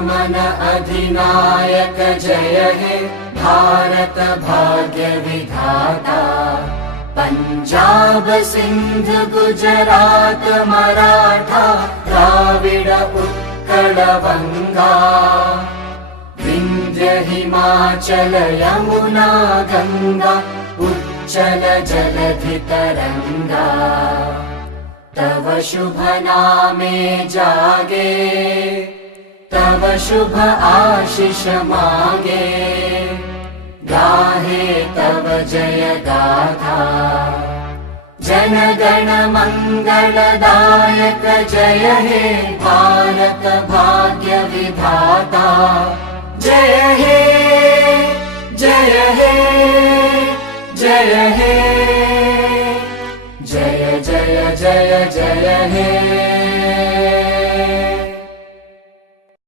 मन अधिनायक जय हे भारत भाग्य विधाता। पंजाब सिंध गुजरात मराठा द्राविड उत्कल बंगा। विंध्य हिमाचल यमुना गंगा उच्चल जलधि तरंगा। तव शुभ नामे जागे तव शुभ आशीष मागे। गाहे तव जय गाथा जन गण मंगलदायक जय हे भारत भाग्य विधाता। जय हे जय हे जय हे जय जय जय जय हे।